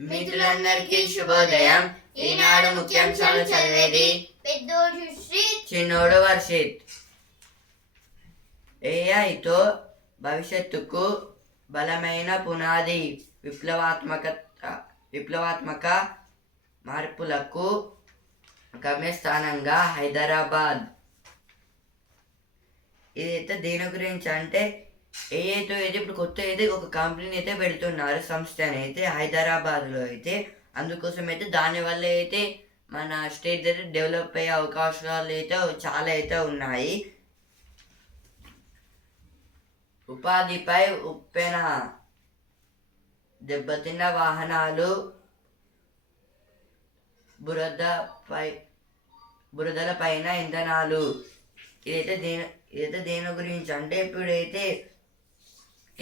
మిత్రులందరికీ శుభోదయం. ఈనాడు ముఖ్యాంశాలు చదివేది? పెద్దోడు చిన్నోడు వర్షిత్. ఏఐతో భవిష్యత్తుకు బలమైన పునాది విప్లవాత్మక విప్లవాత్మక మార్పులకు గమ్యస్థానంగా హైదరాబాద్. ఇదైతే దేని గురించి అంటే ఏఐతో అయితే ఇప్పుడు కొత్త అయితే ఒక కంపెనీని అయితే పెడుతున్నారు సంస్థని అయితే హైదరాబాద్లో అయితే. అందుకోసం అయితే దానివల్ల అయితే మన స్టేట్ అయితే డెవలప్ అయ్యే అవకాశాలు అయితే చాలా అయితే ఉన్నాయి. ఉపాధిపై ఉప్పెన దెబ్బతిన్న వాహనాలు బురదపై బురదల పైన ఇంధనాలు. ఇదైతే దేని ఇదైతే దేని గురించి అంటే ఇప్పుడైతే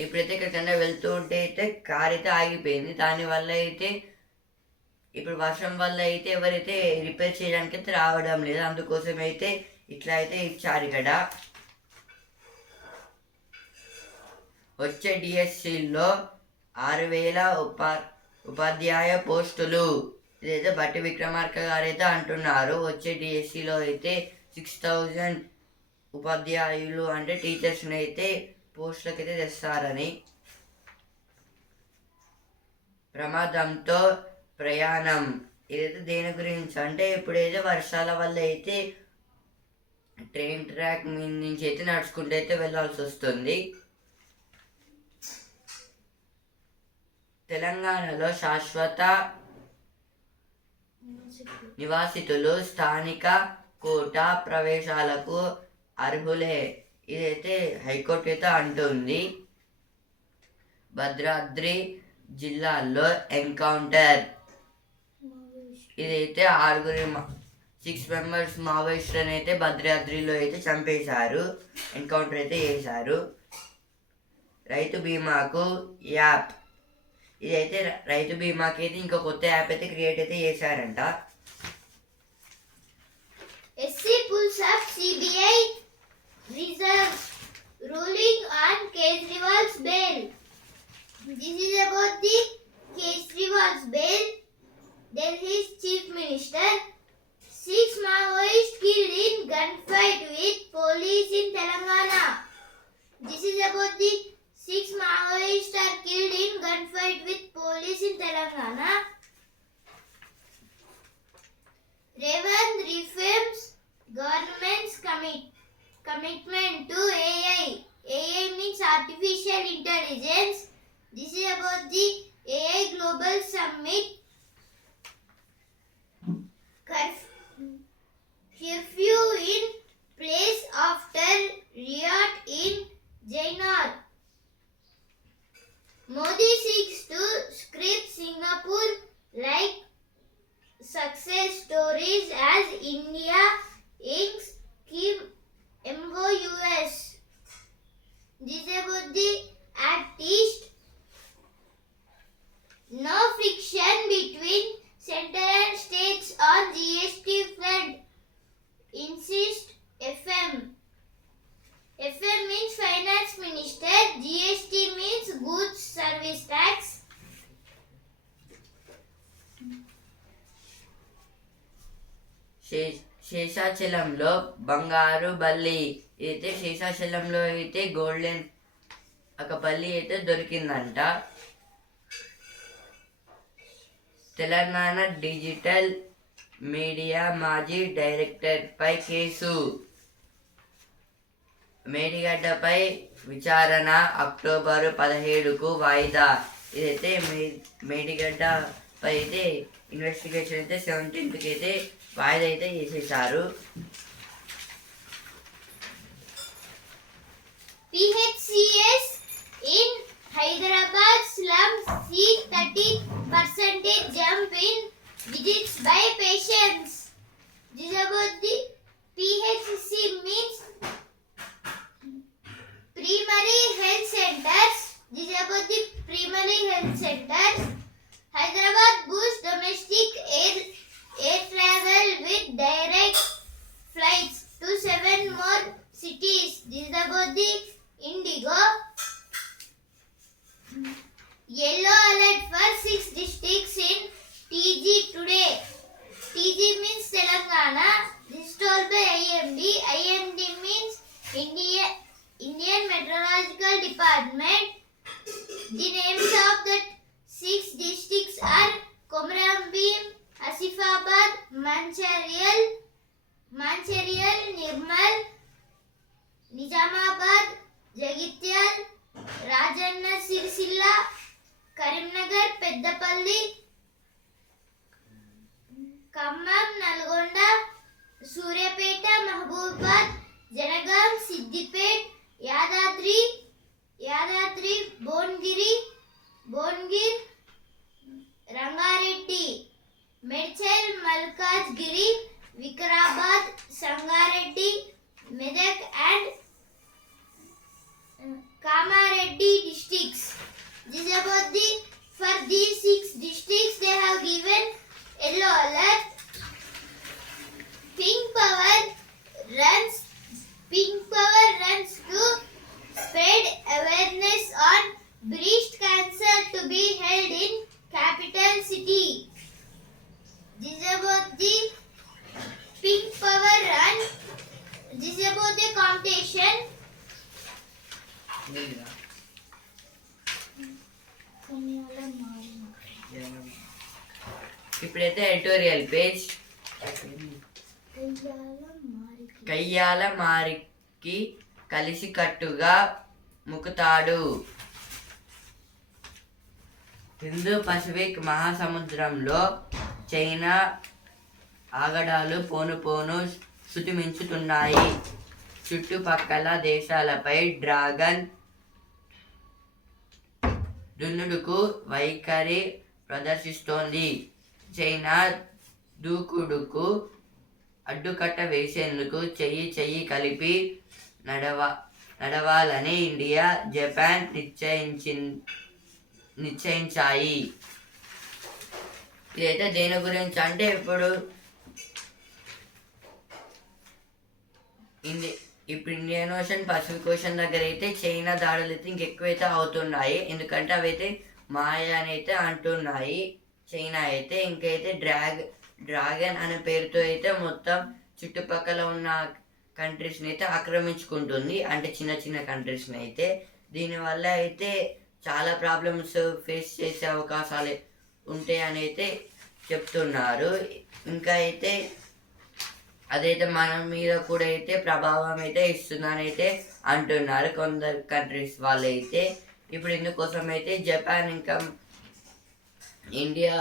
ఇప్పుడైతే కింద వెళ్తూ ఉంటే అయితే కార్ అయితే ఆగిపోయింది దానివల్ల అయితే ఇప్పుడు వర్షం వల్ల అయితే ఎవరైతే రిపేర్ చేయడానికి అయితే రావడం లేదు. అందుకోసం అయితే ఇట్లా అయితే ఇచ్చారు ఇక్కడ. వచ్చే డిఎస్సిలో ఆరు వేల ఉపా ఉపాధ్యాయ పోస్టులు. ఇదైతే బట్టి విక్రమార్క గారు అయితే అంటున్నారు. వచ్చే డిఎస్సిలో అయితే సిక్స్ థౌజండ్ ఉపాధ్యాయులు అంటే టీచర్స్ని అయితే పోస్టులకు అయితే తెస్తారని ప్రమాదంతో ప్రయాణం. ఇదైతే దేని గురించి? అంటే ఇప్పుడైతే వర్షాల వల్ల అయితే ట్రైన్ ట్రాక్ మీద నుంచి అయితే నడుచుకుంటూ అయితే వెళ్ళాల్సి వస్తుంది. తెలంగాణలో శాశ్వత నివాసితులు స్థానిక కోట ప్రవేశాలకు అర్హులే. ఇదైతే హైకోర్టు అయితే అంటుంది. భద్రాద్రి జిల్లాలో ఎన్కౌంటర్. ఇదైతే ఆరుగురి సిక్స్ మెంబర్స్ మావోయిస్టులను అయితే భద్రాద్రిలో అయితే చంపేశారు. ఎన్కౌంటర్ అయితే చేశారు. రైతు బీమాకు యాప్. ఇదైతే రైతు బీమాకి అయితే ఇంకో కొత్త యాప్ అయితే క్రియేట్ అయితే చేశారంట. SC pulls up CBI reserve Kejriwal's bail. This is about the Kejriwal's bail. Delhi's chief minister. Six Maoists killed in gunfight with police in Telangana. This is about the six Maoists are killed in gunfight with police in Telangana. Revant reaffirms government's commit, commitment to AI. AI means artificial intelligence. This is about the AI Global Summit. Curf- Curfew in place after riot in Jainar. Modi seeks to script Singapore like success stories as India inks బంగారు బల్లి అయితే శ్రీశాచలంలో అయితే golden ఒక బల్లి అయితే దొరికిందంట. Telangana digital media మాజీ director పై కేసు. మేడిగడ్డపై విచారణ అక్టోబర్ పదిహేడుకు వాయిదా. ఇదైతే మే మేడిగడ్డపై అయితే ఇన్వెస్టిగేషన్ అయితే సెవెంటీన్త్కి అయితే వాయిదా అయితే చేసేసారు PHCS in Hyderabad slums see 30 percentage jump in visits by patients. This about the PHC means primary health centers. This about the primary health centers. Hyderabad boosts domestic air ఇప్పుడైతే editorial page. కయ్యాల మారికి కలిసి కట్టుగా ముకుతాడు Hindu Pacific మహాసముద్రంలో China ఆగడాలు పోను పోను శుతిమించుతున్నాయి. చుట్టుపక్కల దేశాలపై డ్రాగన్ దున్నుడుకు వైఖరి ప్రదర్శిస్తోంది. చైనా దూకుడుకు అడ్డుకట్ట వేసేందుకు చెయ్యి చెయ్యి కలిపి నడవ నడవాలని ఇండియా జపాన్ నిశ్చయించి నిశ్చయించాయి. ఇదైతే దేని గురించి అంటే ఇప్పుడు ఇండి ఇప్పుడు ఇండియన్ ఓషన్ పసిఫిక్ ఓషన్ దగ్గర అయితే చైనా దాడులు అయితే ఇంకెక్కువైతే అవుతున్నాయి. ఎందుకంటే అవైతే మాయ అని అయితే అంటున్నాయి. చైనా అయితే ఇంకైతే డ్రాగ్ డ్రాగన్ అనే పేరుతో అయితే మొత్తం చుట్టుపక్కల ఉన్న కంట్రీస్ని అయితే ఆక్రమించుకుంటుంది. అంటే చిన్న చిన్న కంట్రీస్ని అయితే. దీనివల్ల అయితే చాలా ప్రాబ్లమ్స్ ఫేస్ చేసే అవకాశాలు ఉంటాయని అయితే చెప్తున్నారు. ఇంకా అయితే అదైతే మన మీద కూడా అయితే ప్రభావం అయితే ఇస్తుందని అయితే అంటున్నారు కొందరు కంట్రీస్ వాళ్ళు అయితే ఇప్పుడు ఇందుకోసం అయితే జపాన్ ఇంకా ఇండియా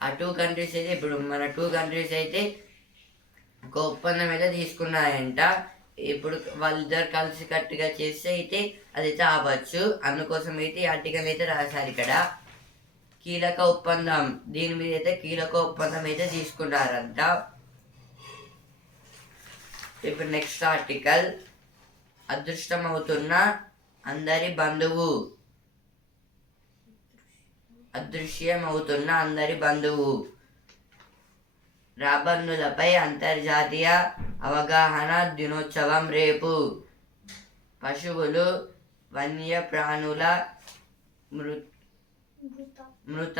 ఆ టూ కంట్రీస్ అయితే ఇప్పుడు మన టూ కంట్రీస్ అయితే ఒక ఒప్పందం అయితే తీసుకున్నాయంట. ఇప్పుడు వాళ్ళిద్దరు కలిసి కట్టుగా చేస్తే అయితే అదైతే ఆపచ్చు. అందుకోసం అయితే ఈ ఆర్టికల్ అయితే రాశారు ఇక్కడ. కీలక ఒప్పందం. దీని మీద అయితే కీలక ఒప్పందం అయితే తీసుకున్నారంట. ఇప్పుడు నెక్స్ట్ ఆర్టికల్ అదృష్టమవుతున్న అందరి బంధువు. అదృశ్యమవుతున్న అందరి బంధువు. రాబందులపై అంతర్జాతీయ అవగాహన దినోత్సవం రేపు. పశువులు వన్యప్రాణుల మృ మృత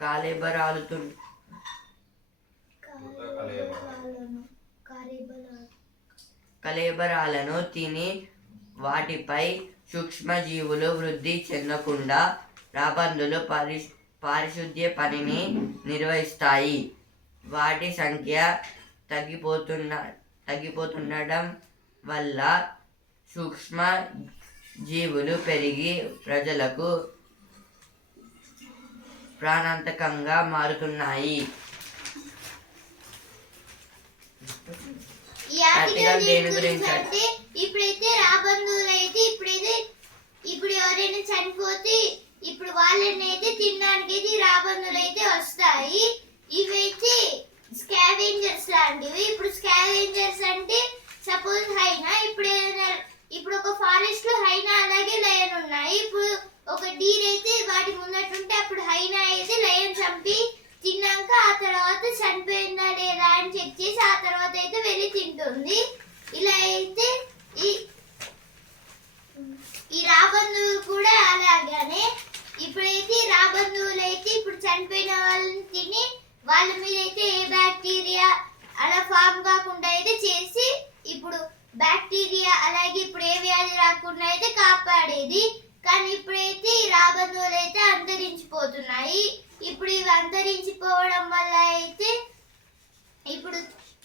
కాలేబరాలుతు కలేబరాలను తిని వాటిపై సూక్ష్మజీవులు వృద్ధి చెందకుండా రాబందులు పరి పారిశుద్ధ్య పనిని నిర్వహిస్తాయి. వాటి సంఖ్య తగ్గిపోతున్న తగ్గిపోతుండడం వల్ల సూక్ష్మ జీవులు పెరిగి ప్రజలకు ప్రాణాంతకంగా మారుతున్నాయి. దేని గురించి? అంటే ఇప్పుడైతే రాబంధువులు అయితే ఇప్పుడైతే ఇప్పుడు ఎవరైనా చనిపోతే ఇప్పుడు వాళ్ళని అయితే తినడానికి అయితే రాబంధువులు అయితే వస్తాయి. ఇవైతే స్కావెంజర్స్ లాంటివి. ఇప్పుడు స్కావెంజర్స్ అంటే సపోజ్ హైనా ఇప్పుడు ఏదైనా ఇప్పుడు ఒక ఫారెస్ట్లో హైనా అలాగే లయన్ ఉన్నాయి. ఇప్పుడు ఒక డీర్ అయితే వాటి ముందటుంటే అప్పుడు హైనా అయితే లయన్ చంపి తిన్నాక ఆ తర్వాత చనిపోయిందా లేదా అని చెక్ చేసి ఆ తర్వాత అయితే వెళ్ళి తింటుంది. ఇలా అయితే ఈ ఈ రాబంధువులు కూడా అలాగానే ఇప్పుడైతే రాబంధువులు అయితే ఇప్పుడు చనిపోయిన వాళ్ళని తిని వాళ్ళ మీద అయితే ఏ బ్యాక్టీరియా అలా ఫామ్ కాకుండా అయితే చేసి ఇప్పుడు బ్యాక్టీరియా అలాగే ఇప్పుడు ఏ వ్యాధి రాకుండా అయితే కాపాడేది. కానీ ఇప్పుడైతే ఈ రాబంధువులు అయితే అంతరించిపోతున్నాయి. ఇప్పుడు ఇవి అంతరించిపోవడం వల్ల అయితే ఇప్పుడు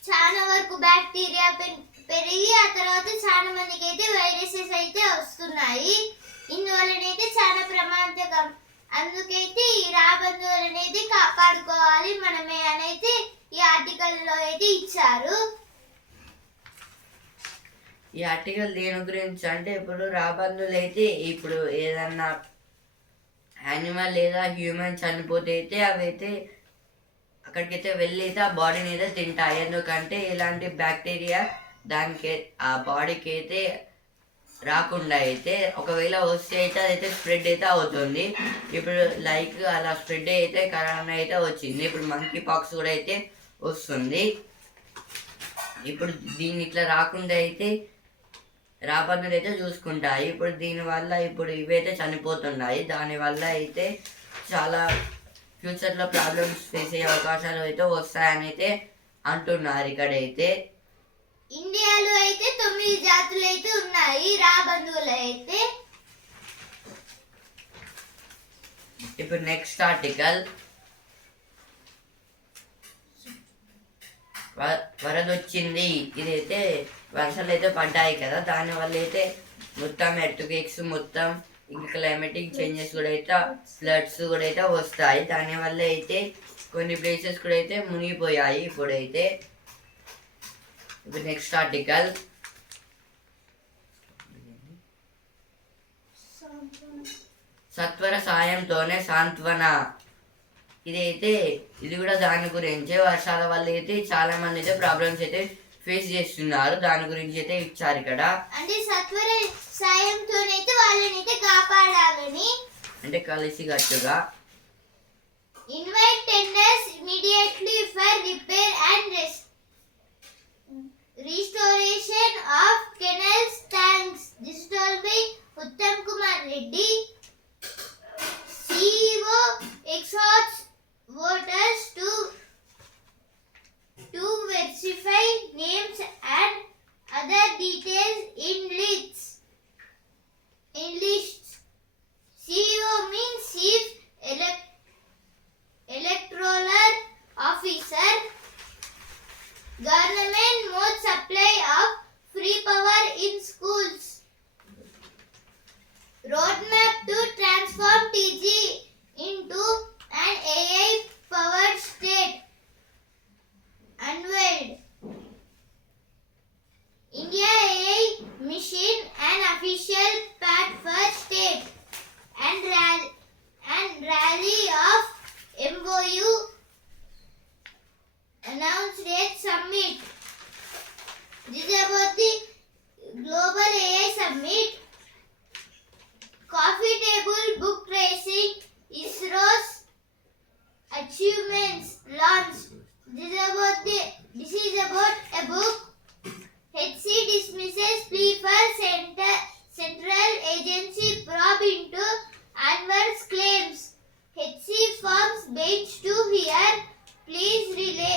చాలా వరకు బ్యాక్టీరియా పె- పెరిగి ఆ తర్వాత చాలా మందికి అయితే వైరసెస్ అయితే వస్తున్నాయి. ఇందువలనైతే చాలా ప్రమాదకం అందుకైతే ఈ రాబందు అనేది కాపాడుకోవాలి మనమే అనైతే ఈ ఆర్టికల్లో అయితే ఇచ్చారు. ఈ ఆర్టికల్ దేని గురించి? అంటే ఇప్పుడు రాబందులు అయితే ఇప్పుడు ఏదన్నా యానిమల్ లేదా హ్యూమన్ చనిపోతే అయితే అవైతే అక్కడికైతే వెళ్ళి అయితే ఆ బాడీని అయితే తింటాయి. ఎందుకంటే ఇలాంటి బ్యాక్టీరియా దానికి ఆ బాడీకి అయితే రాకుండా అయితే ఒకవేళ వస్తే అయితే అదైతే స్ప్రెడ్ అయితే అవుతుంది. ఇప్పుడు లైక్ అలా స్ప్రెడ్ అయితే కరోనా అయితే వచ్చింది. ఇప్పుడు మంకీ పాక్స్ కూడా అయితే వస్తుంది. ఇప్పుడు దీన్ని ఇట్లా రాకుండా అయితే రాబందులు అయితే చూసుకుంటాయి. ఇప్పుడు దీనివల్ల ఇప్పుడు ఇవైతే చనిపోతున్నాయి. దానివల్ల అయితే చాలా ఫ్యూచర్లో ప్రాబ్లమ్స్ ఫేస్ అయ్యే అవకాశాలు అయితే వస్తాయని అయితే అంటున్నారు ఇక్కడైతే. ఇండియాలో అయితే తొమ్మిది జాతులు అయితే ఉన్నాయి. రాబందువులు అయితే. ఇప్పుడు నెక్స్ట్ ఆర్టికల్. వరద వచ్చింది ఇదైతే వర్షాలు అయితే పడ్డాయి కదా. దానివల్ల అయితే మొత్తం ఎర్త్క్వేక్స్ మొత్తం ఇంకా క్లైమేటిక్ చేంజెస్ కూడా అయితే ఫ్లడ్స్ కూడా అయితే వస్తాయి. దానివల్ల అయితే కొన్ని ప్లేసెస్ కూడా అయితే మునిగిపోయాయి ఇప్పుడైతే ఇప్పుడు నెక్స్ట్ ఆర్టికల్ సత్వర సాయంతోనే సాంత్వన. ఇదైతే ఇది కూడా దాని గురించే. వర్షాల వల్ల అయితే చాలా మంది అయితే ప్రాబ్లమ్స్ అయితే ఫేస్ చేస్తున్నారు. దాని గురించి అయితే ఇచ్చారు ఇక్కడ. అంటే సత్వర సాయంతోనైతే వాళ్ళని అయితే కాపాడాలని. అంటే కలిసి కట్టుగా invite tenders immediately for repair and రెస్ restoration of canals tanks. Digital Uttam Kumar Reddy CEO exhorts voters to to verify names and other details in lists in lists for center central agency probe into adverse claims HC forms bench to hear pleas relay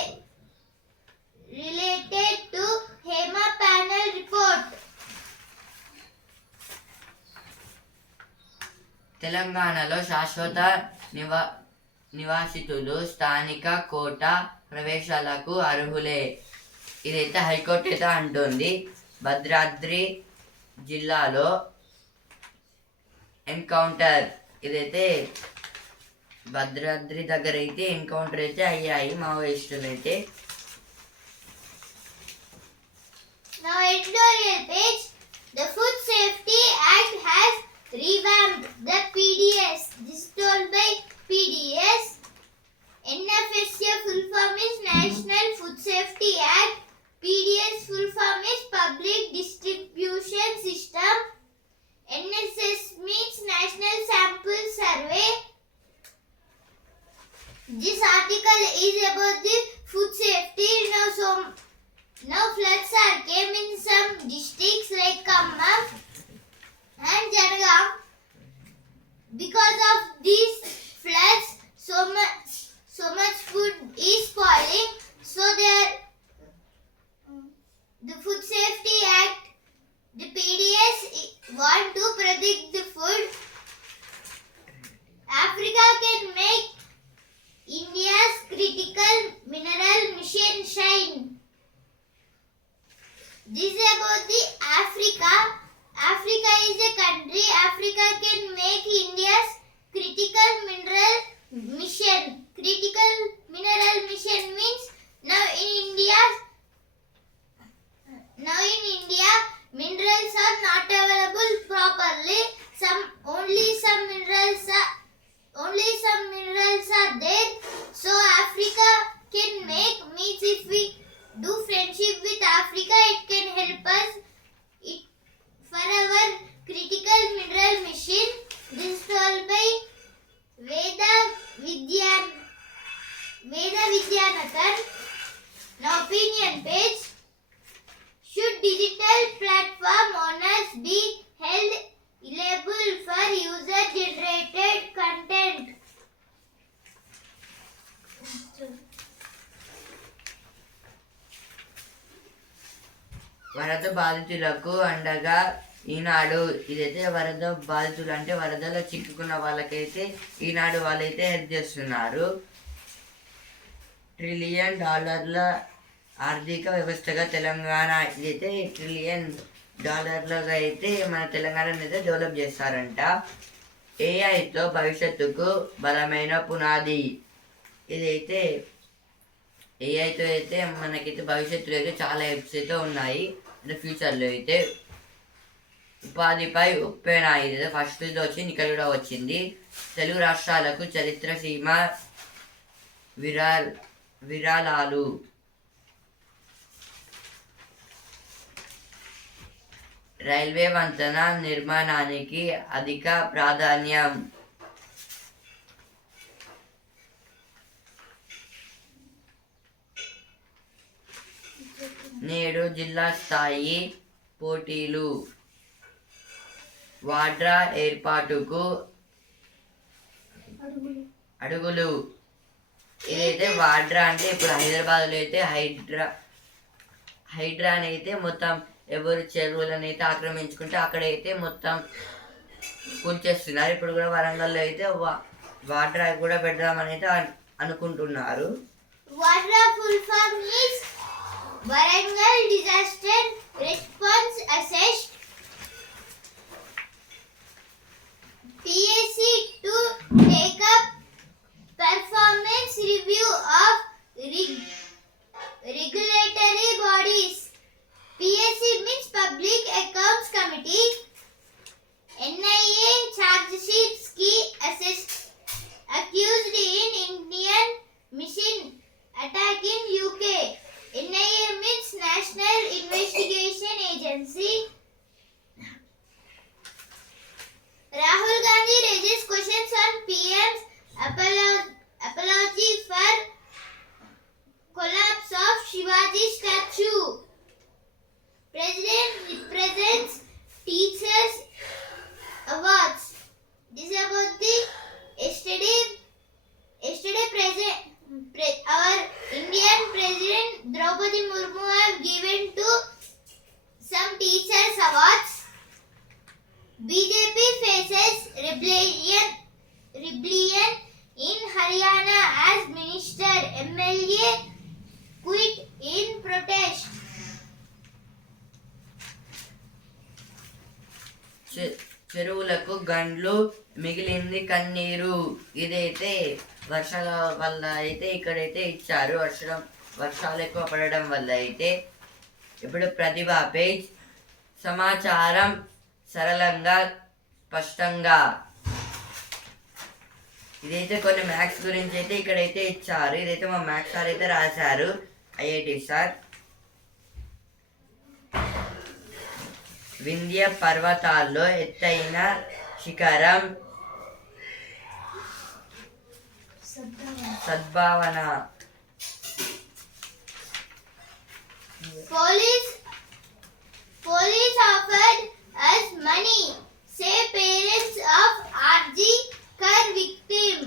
related to Hema panel report తెలంగాణలో శాశ్వత నివా నివాసితులు స్థానిక కోట ప్రవేశాలకు అర్హులే. ఇదైతే high court అయితే అంటుంది. భద్రాద్రి జిల్లాలో encounter ఇదైతే భద్రాద్రి దగ్గర అయితే ఎన్కౌంటర్ అయితే అయ్యాయి మావోయిస్టులు అయితే Now editorial page. The Food Safety Act has revamped the PDS. This is told by PDS. NFSA full form is National Food Safety Act. PDS full form is Public Distribution System. NSS means National Sample Survey. This article is about the food safety. Now, so now floods are came in some districts like Khammam and Janagaon. Because of these floods, so much so much food is spoiling. So there, బాధితులకు అండగా ఈనాడు ఇదైతే వరద బాధితులు అంటే వరదలో చిక్కుకున్న వాళ్ళకైతే ఈనాడు వాళ్ళైతే హెల్ప్ చేస్తున్నారు. ట్రిలియన్ డాలర్ల ఆర్థిక వ్యవస్థగా తెలంగాణ ఇదైతే ట్రిలియన్ డాలర్లుగా అయితే మన తెలంగాణని అయితే డెవలప్ చేస్తారంట. ఏఐతో భవిష్యత్తుకు బలమైన పునాది. ఇదైతే ఏఐతో అయితే మనకైతే భవిష్యత్తులో అయితే చాలా హెల్ప్స్ అయితే ఉన్నాయి. ఫ్యూచర్లో అయితే ఉపాధిపై ఉప్పెన ఇది ఫస్ట్ వచ్చి వచ్చింది కూడా వచ్చింది. తెలుగు రాష్ట్రాలకు చరిత్ర సీమ విరా విరాళాలు. రైల్వే వంతెన నిర్మాణానికి అధిక ప్రాధాన్యం. నేడు జిల్లా స్థాయి పోటీలు. వాడ్రా ఏర్పాటుకు అడుగులు. ఇదైతే వాడ్రా అంటే ఇప్పుడు హైదరాబాద్లో అయితే హైడ్రా హైడ్రా అని అయితే మొత్తం ఎవరు చెరువులను అయితే ఆక్రమించుకుంటే అక్కడైతే మొత్తం కూల్చేస్తున్నారు ఇప్పుడు కూడా వరంగల్లో అయితే వా- వాడ్రా కూడా పెడదామని అయితే అనుకుంటున్నారు. Vadra full form is Varangal Disaster Response Assessed PSC to take up performance review of reg- regulatory bodies. PSC means Public Accounts Committee. NIA charge sheets key assessed accused in Indian చెరువులకు గండ్లు మిగిలింది కన్నీరు. ఇదైతే వర్షాల వల్ల అయితే ఇక్కడైతే ఇచ్చారు. వర్షం వర్షాలు ఎక్కువ పడడం వల్ల అయితే ఇప్పుడు ప్రతిభ పేజ్ సమాచారం సరళంగా స్పష్టంగా. ఇదైతే కొన్ని మ్యాథ్స్ గురించి అయితే ఇక్కడైతే ఇచ్చారు. ఇదైతే మా మ్యాథ్స్ సార్ అయితే రాశారు. IIT sir. వింధ్య పర్వతాల్లో ఎత్తైన శిఖరం సద్భావన Police police offered us money. Say parents of RG Kar victim.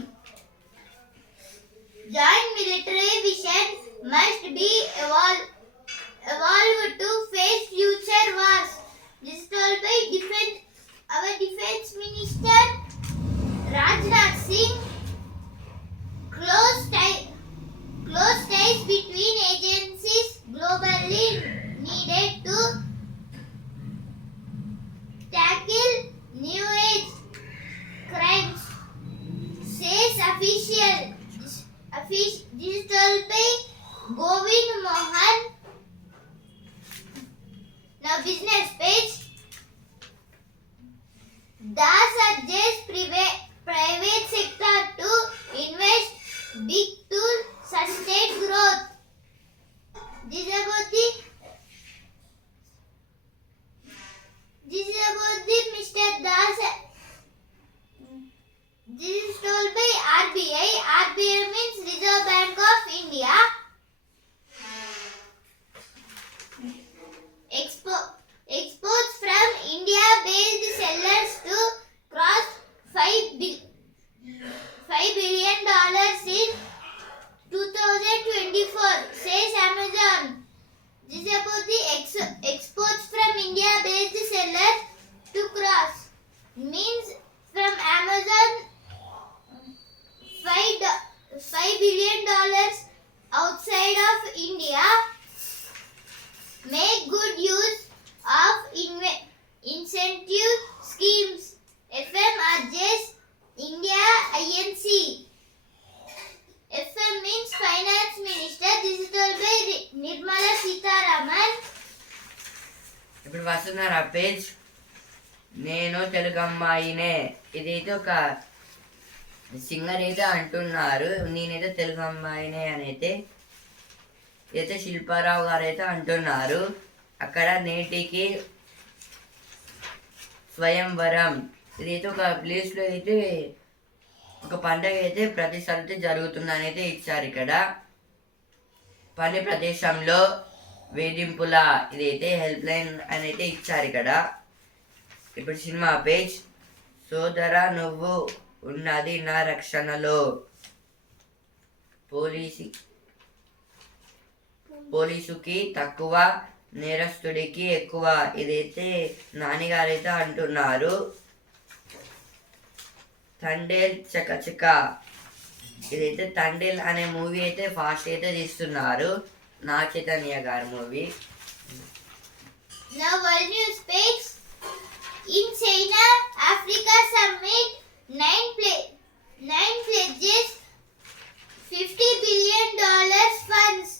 Joint military vision must be evolved evolved to face future wars. called by defense, our defense minister Rajnath Singh. Close, tie, close ties between agencies globally needed to tackle new age crimes, says official. Digital pay Govind Mohan. Now business page. Thus, such привет. India make good use of inve- incentive schemes. FM urges India INC. FM means Finance Minister. This is told by Ri- Nirmala Sitaraman. ఇప్పుడు వస్తున్నారు ఆ page నేను తెలుగు అమ్మాయినే ఇదైతే ఒక singer అయితే అంటున్నారు నేనైతే తెలుగు అమ్మాయినే అని అయితే అయితే శిల్పారావు గారు అయితే అంటున్నారు. అక్కడ నేటికి స్వయంవరం. ఇదైతే ఒక ప్లేస్లో అయితే ఒక పండగ అయితే ప్రతిసారి అయితే జరుగుతుందని అయితే ఇచ్చారు ఇక్కడ. పని ప్రదేశంలో వేధింపుల ఇదైతే హెల్ప్ లైన్ అని అయితే ఇచ్చారు ఇక్కడ. ఇప్పుడు సినిమా పేజ్. సోదర నువ్వు ఉన్నది నా రక్షణలో. పోలీసు పోలీసుకి తక్కువ నేరస్తుడికి ఎక్కువ ఇదైతే నాన్నగారైతే అంటున్నారు. థండేల్ చకచక. ఇదైతే తండేల్ అనే మూవీ అయితే ఫాస్ట్ అయితే తీస్తున్నారు. నా చైతన్య గారి మూవీ. నా world news page in China Africa summit nine play nine pledges 50 billion dollars funds.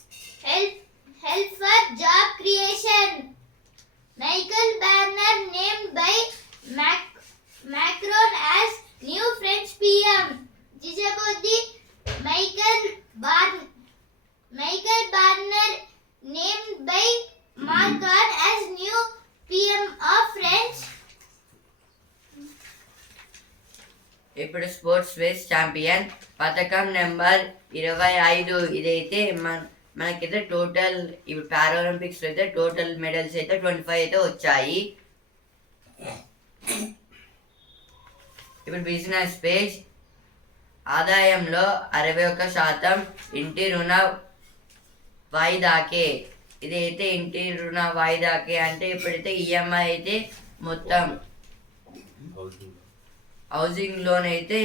creation. Michael Barner named by Mac- Macron as new French PM. This is about the Michael Barn Michael Barner named by Macron as new PM of France. ఇప్పుడు sports వేస్ champion పథకం number ఇరవై ఐదు ఇదైతే మన మనకైతే total ఇప్పుడు పారాలింపిక్స్లో అయితే టోటల్ మెడల్స్ అయితే ట్వంటీ ఫైవ్ అయితే వచ్చాయి. ఇప్పుడు బిజినెస్ పేజ్ ఆదాయంలో అరవై ఒక్క శాతం ఇంటి రుణ వాయిదాకే. ఇదైతే ఇంటి రుణ వాయిదాకే అంటే ఇప్పుడైతే ఈఎంఐ అయితే మొత్తం హౌసింగ్ లోన్ అయితే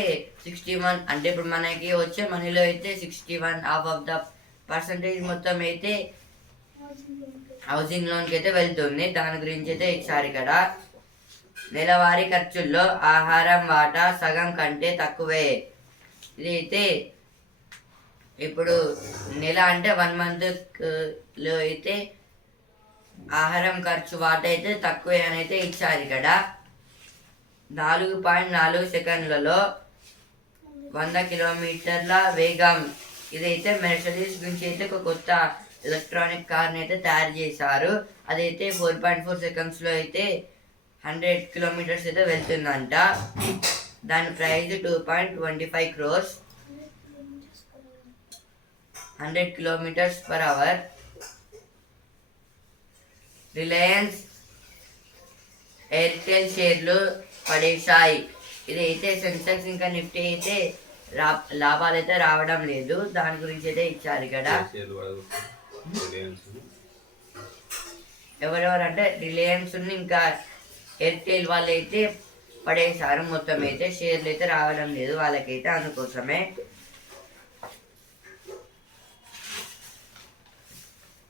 సిక్స్టీ వన్ అంటే ఇప్పుడు మనకి వచ్చే మనీలో అయితే sixty one half of the percentage మొత్తం అయితే హౌసింగ్ లోన్కి అయితే వెళ్తుంది. దాని గురించి అయితే ఇచ్చారు ఇక్కడ నెలవారీ ఖర్చుల్లో ఆహారం వాటా సగం కంటే తక్కువే. ఇది అయితే ఇప్పుడు నెల అంటే వన్ మంత్లో అయితే ఆహారం ఖర్చు వాటా అయితే తక్కువే అని అయితే ఇచ్చారు ఇక్కడ. నాలుగు పాయింట్ నాలుగు సెకండ్లలో వంద కిలోమీటర్ల వేగం ఇదైతే మెర్సడీస్ గురించి అయితే ఒక కొత్త ఎలక్ట్రానిక్ కార్ని అయితే తయారు చేశారు. అదైతే ఫోర్ పాయింట్ ఫోర్ సెకండ్స్లో అయితే హండ్రెడ్ కిలోమీటర్స్ అయితే వెళ్తుందంట. దాని price two point twenty five crores hundred kilometres per hour Reliance Airtel షేర్లు పడేశాయి. ఇది అయితే సెన్సెక్స్ ఇంకా నిఫ్టీ అయితే రా లాభాలు అయితే రావడం లేదు. దాని గురించి అయితే ఇచ్చారు ఇక్కడ ఎవరెవరంటే రిలయన్స్ ఇంకా ఎయిర్టెల్ వాళ్ళు అయితే పడేశారు. మొత్తం అయితే షేర్లు అయితే రావడం లేదు వాళ్ళకైతే అందుకోసమే.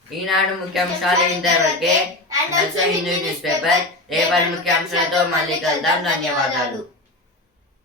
ఈనాడు ముఖ్యాంశాలు ఇంతవరకే. హిందూ న్యూస్ పేపర్ రేపటి ముఖ్యాంశాలతో మళ్ళీ కలుద్దాం. ధన్యవాదాలు.